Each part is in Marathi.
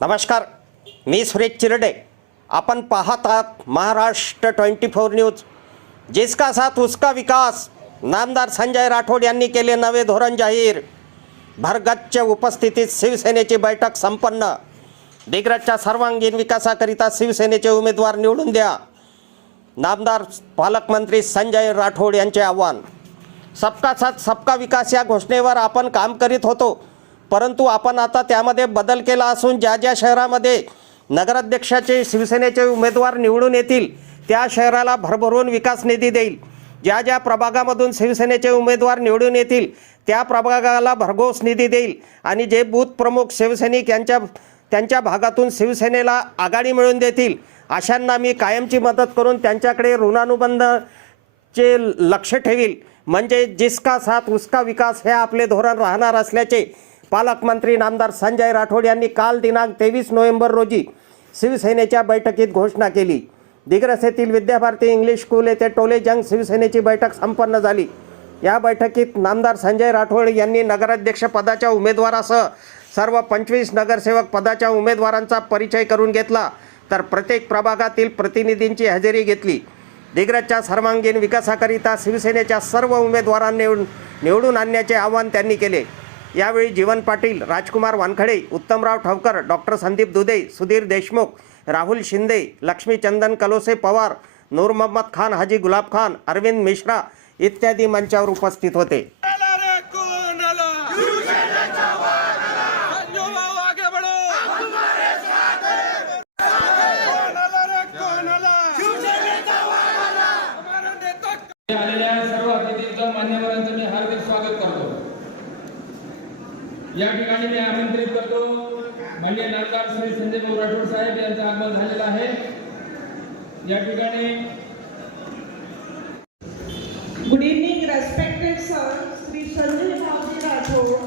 नमस्कार मी सुरेश चिरडे. आपण पाहत आहात महाराष्ट्र ट्वेंटी फोर न्यूज. जिसका साथ उसका विकास नामदार संजय राठोड यांनी केले नवे धोरण जाहीर. भरगच्च उपस्थितीत शिवसेनेची बैठक संपन्न. दिग्रजच्या सर्वांगीण विकासाकरिता शिवसेनेचे उमेदवार निवडून द्या. नामदार पालकमंत्री संजय राठोड यांचे आव्हान. सबका साथ सबका विकास या घोषणेवर आपण काम करीत होतो. परंतु आपण आता त्यामध्ये बदल केला असून ज्या ज्या शहरामध्ये नगराध्यक्षाचे शिवसेनेचे उमेदवार निवडून येतील त्या शहराला भरभरून विकास निधी देईल. ज्या ज्या प्रभागामधून शिवसेनेचे उमेदवार निवडून येतील त्या प्रभागाला भरघोस निधी देईल. आणि जे बूथ प्रमुख शिवसैनिक यांच्या त्यांच्या भागातून शिवसेनेला आघाडी मिळवून देतील अशांना मी कायमची मदत करून त्यांच्याकडे ऋणानुबंधचे लक्ष ठेवील. म्हणजे जिसका साथ उसका विकास हे आपले धोरण राहणार असल्याचे पालकमंत्री नामदार संजय राठोड यांनी काल दिनांक तेवीस नोव्हेंबर रोजी शिवसेनेच्या बैठकीत घोषणा केली. दिग्रस येथील विद्याभारती इंग्लिश स्कूल येथे टोले जंग शिवसेनेची बैठक संपन्न झाली. या बैठकीत नामदार संजय राठोड यांनी नगराध्यक्षपदाच्या उमेदवारासह सर्व पंचवीस नगरसेवक पदाच्या उमेदवारांचा परिचय करून घेतला तर प्रत्येक प्रभागातील प्रतिनिधींची हजेरी घेतली. दिग्रजच्या सर्वांगीण विकासाकरिता शिवसेनेच्या सर्व उमेदवारांनी निवडून आणण्याचे आवाहन त्यांनी केले. यावेळी जीवन पाटील राजकुमार वानखडे उत्तमराव ठवकर डॉक्टर संदीप दुधे सुधीर देशमुख राहुल शिंदे लक्ष्मीचंदन कलोसे पवार नूर मोहम्मद खान हाजी गुलाब खान अरविंद मिश्रा इत्यादी मंचावर उपस्थित होते. या ठिकाणी मी आमंत्रित करतो. मान्य नामदार श्री संजय भाऊ राठोड साहेब यांचं आगमन झालेलं आहे. या ठिकाणी good evening respected sir Shri Sanjay Bhauji Rathod.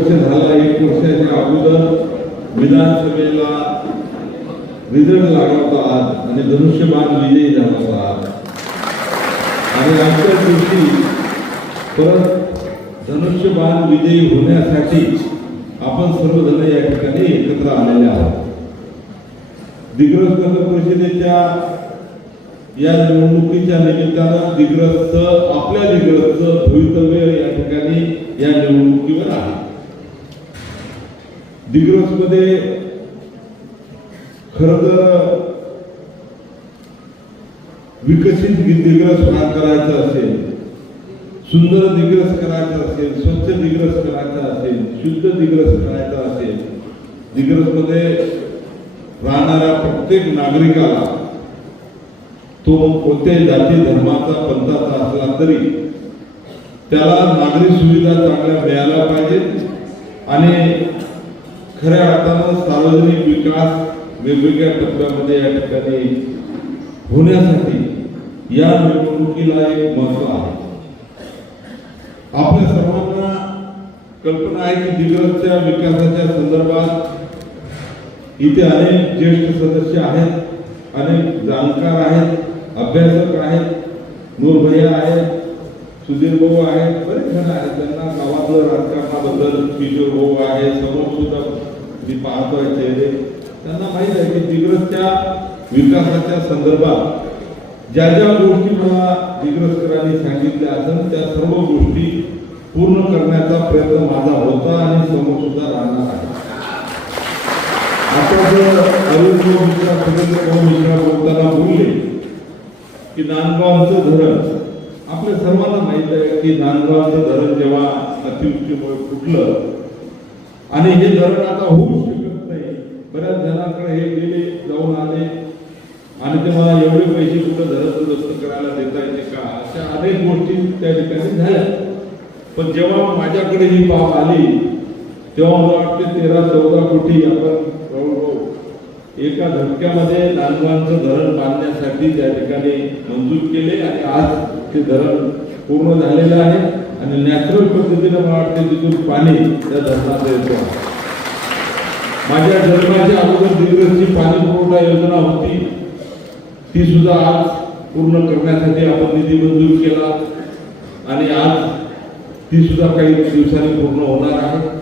वर्ष झाला एक वर्षाच्या अगोदर विधानसभेला रिझल्ट लागला होता आज आणि धनुष्यबाण विजयी झाला होता आज आणि आजच्या दिवशी परत धनुष्यबाण विजयी होण्यासाठी आपण सर्वजण या ठिकाणी एकत्र आलेले आहोत. दिग्रस नगर परिषदेच्या या निवडणुकीच्या निमित्तानं दिग्रस्त आपल्या दिग्रस्त भवितव्य या ठिकाणी या निवडणुकीवर आहे. दिग्रसमध्ये खर तर विकसित दिग्रस करायचं करायचा असेल? सुंदर दिग्रस करायचा असेल स्वच्छ दिग्रस करायचा असेल शुद्ध दिग्रस करायचा असेल दिग्रसमध्ये राहणाऱ्या प्रत्येक नागरिकाला तो कोणत्याही जाती धर्माचा पंथाचा असला तरी त्याला नागरी सुविधा चांगल्या मिळायला पाहिजेत आणि खऱ्या अर्थानं सार्वजनिक विकास वेगवेगळ्या टप्प्यामध्ये या ठिकाणी होण्यासाठी या निवडणुकीला एक महत्त्व आहे. आपल्या सर्वांना कल्पना आहे की दिग्रजच्या विकासाच्या संदर्भात इथे अनेक ज्येष्ठ सदस्य आहेत अनेक जाणकार आहेत अभ्यासक आहेत नूरभैया आहेत सुधीर भाऊ आहेत बरेच जण आहेत. त्यांना गावातलं राजकारणाबद्दल किशोर भाऊ आहे समोर सुद्धा मी पाहतोय चेहरे. त्यांना माहीत आहे की दिग्रसच्या विकासाच्या संदर्भात ज्या ज्या गोष्टी मला दिग्रसकरांनी सांगितल्या असेल त्या सर्व गोष्टी पूर्ण करण्याचा प्रयत्न माझा होता आणि समोर सुद्धा राहणार आहे. आता जर अरुण भाऊ मिश्रा सुरेंद्र भाऊ मिश्रा बोलताना बोलले की नांदगावचं धरण आपल्या सर्वांना माहीत आहे की नांदगावचं धरण जेव्हा अतिवृष्टीमुळे फुटलं आणि हे धरण आता होऊ शकत नाही बऱ्याच जणांकडे हे गेले जाऊन आले आणि तेव्हा एवढे पैसे कुठं धरण दुरुस्त करायला देता येते का? अशा अनेक गोष्टी त्या ठिकाणी झाल्या. पण जेव्हा माझ्याकडे ही बाब आली तेव्हा मला वाटते तेरा चौदा कोटी आपण एका धक्क्यामध्ये नांदगावचं धरण बांधण्यासाठी त्या ठिकाणी मंजूर केले आणि आज ते धरण पूर्ण झालेलं आहे. आणि नॅचरल पद्धतीनं मला वाटते तिथून पाणी त्या धरणात येतो. माझ्या धरणाच्या अगोदर दिग्रसची पाणी पुरवठा योजना होती. ती सुद्धा आज पूर्ण करण्यासाठी आपण निधी मंजूर केला. आणि आज ती सुद्धा काही दिवसांनी पूर्ण होणार आहे.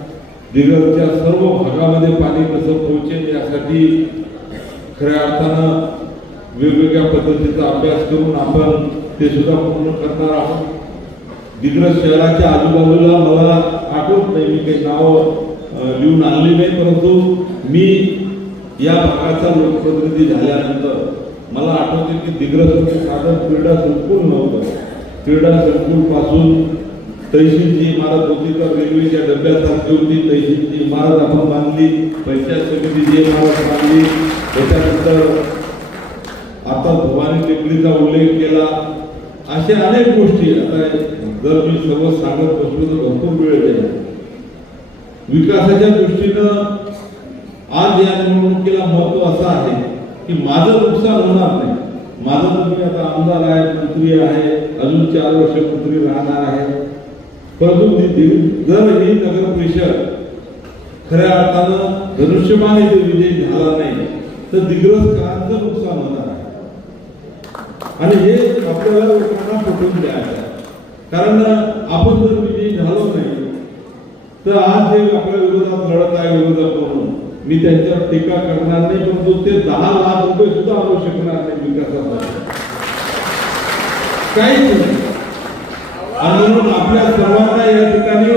दिग्रसच्या सर्व भागामध्ये पाणी कसं पोहोचेल यासाठी खऱ्या अर्थानं वेगवेगळ्या पद्धतीचा अभ्यास करून आपण ते सुद्धा पूर्ण करणार आहोत. दिग्रस शहराच्या आजूबाजूला मला आठवत नाही मी काही नावं लिहून आणली नाही परंतु मी या भागाचा लोकप्रतिनिधी झाल्यानंतर मला आठवते की दिग्रसमध्ये साधन क्रीडा संकुल नव्हतं. क्रीडा संकुलपासून तहसीलची इमारत होती तर रेल्वेच्या डब्यासारखी होती तहसीलची इमारत आपण बांधली पंचायत समितीची इमारत बांधली. त्याच्यानंतर आता भवानी टेकडीचा उल्लेख केला. अशा अनेक गोष्टी. आता जर मी सर्व सांगत बसलो तर भरपूर वेळ जाईल. विकासाच्या दृष्टीनं आज या निवडणुकीला महत्त्व असं आहे की माझं नुकसान होणार नाही. माझं तुम्ही आता आमदार आहे मंत्री आहे अजून चार वर्ष मंत्री राहणार आहे. परंतु देतील जर ही नगर परिषद खऱ्या अर्थानं धनुष्यमान इथे विजय झाला नाही तर दिग्रसकरांचं नुकसान होणार आहे. आणि हे आपल्याला लोकांना पटवून द्यायचं आहे. कारण आपण जर विजयी झालो नाही तर आज जे आपल्या विरोधात लढत आहे विरोधात म्हणून मी त्यांच्यावर टीका करणार नाही परंतु ते दहा लाख रुपये सुद्धा आणू शकणार नाही विकासासाठी काहीच नाही. आणि म्हणून आपल्या सर्वांना या ठिकाणी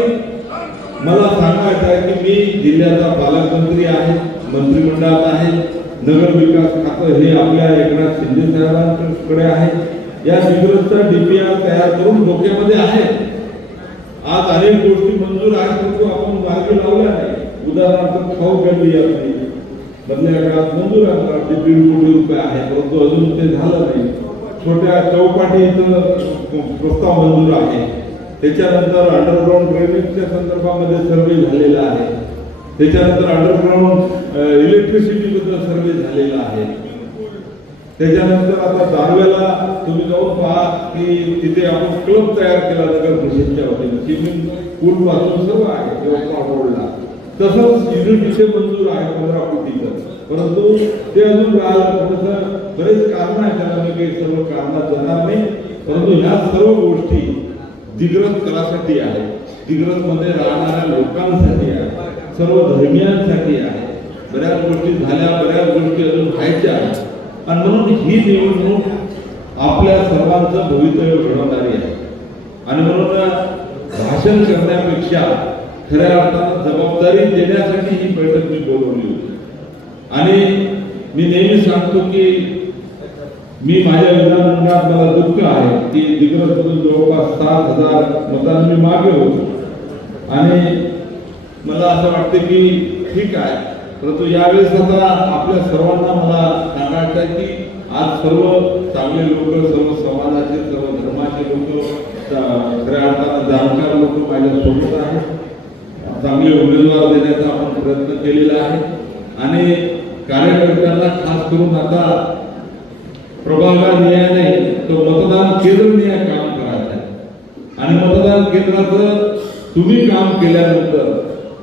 मला सांगायचं आहे की मी जिल्ह्याचा पालकमंत्री आहे मंत्रिमंडळात आहे नगर विकास खातं हे आपल्या एकनाथ शिंदे साहेबांकडे आहे. या दिग्रसचा डीपीआर तयार करून डोक्यामध्ये आहे. आज अनेक गोष्टी मंजूर आहेत परंतु आपण मार्गी लावल्या नाही. उदाहरणार्थ खाऊ गल्ली आपली बदल्या काळात मंजूर आहे दीड कोटी रुपये आहे परंतु अजून ते झालं नाही. छोट्या चौपाटी इथं प्रस्ताव मंजूर आहे. त्याच्यानंतर अंडरग्राऊंड ड्रेनेजच्या संदर्भामध्ये सर्वे झालेला आहे. त्याच्यानंतर अंडरग्राऊंड इलेक्ट्रिसिटी बद्दल सर्वे झालेला आहे. त्याच्यानंतर आता दारव्याला तुम्ही जाऊन पहा की तिथे आपण क्लब तयार केला नगर परिषदच्या वतीने. स्विमिंग पूल पासून सर्व आहे. यवतमाळ रोडला तसंच युनिट इथे मंजूर आहे पंधरा कोटीचं परंतु ते अजून राहिलं थोडंसं बरेच कारण आहे त्याला मी काही सर्व कारणात जाणार नाही. परंतु ह्या सर्व गोष्टी दिग्रस करासाठी आहे दिग्रसमध्ये राहणाऱ्या लोकांसाठी आहे सर्व धर्मियांसाठी आहे बऱ्याच गोष्टी झाल्या बऱ्याच गोष्टी अजून व्हायच्या आहेत. आणि म्हणून ही निवडणूक आपल्या सर्वांचं भवितव्य घडवणारी आहे. आणि म्हणून भाषण करण्यापेक्षा खऱ्या अर्थानं जबाबदारी देण्यासाठी ही बैठक मी बोलवली होती. आणि मी नेहमी सांगतो की मी माझ्या विधानमंडळात मला दुःख आहे की दिग्रजमधून जवळपास सात हजार मतांनी मी मागे होतो. आणि मला असं वाटतं की ठीक आहे परंतु यावेळेस आता आपल्या सर्वांना मला सांगायचं आहे की आज सर्व चांगले लोक सर्व समाजाचे सर्व धर्माचे लोक खऱ्या अर्थानं जाणकार लोक माझ्या सोबत आहेत. चांगले उमेदवार देण्याचा आपण प्रयत्न केलेला आहे. आणि कार्यकर्त्यांना खास करून आता प्रभागानिहाय नाही तो मतदान केंद्रनिहाय काम करायचं आहे आणि मतदान केंद्राचं तुम्ही काम केल्यानंतर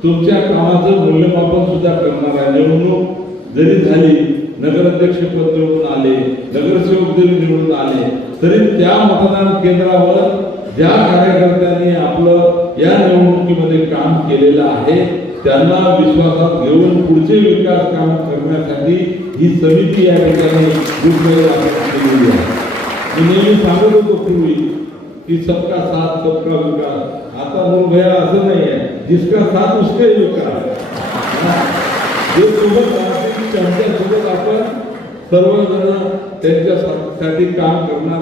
तुमच्या कामाचं मूल्यमापन सुद्धा करणार आहे. निवडणूक जरी झाली नगराध्यक्ष पद निवडून आले नगरसेवक जरी निवडून आले तरी त्या मतदान केंद्रावर ज्या कार्यकर्त्यांनी आपलं या निवडणुकीमध्ये काम केलेलं आहे त्यांना विश्वासात घेऊन पुढचे विकास काम करण्यासाठी ही समिती या ठिकाणी आहे. मी नेहमी सांगत होतो पूर्वी की सबका साथ सबका विकास. आता मूळ भया असं नाही आहे. जिसका साथ उसके विकास. जे सोबत राहते त्यांच्यासोबत आपण सर्वजण त्यांच्यासाठी काम करणार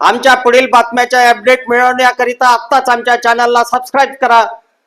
आमच्या पुढील बातम्याच्या अपडेट मिळवण्याकरिता आत्ताच आमच्या चॅनलला सबस्क्राईब करा.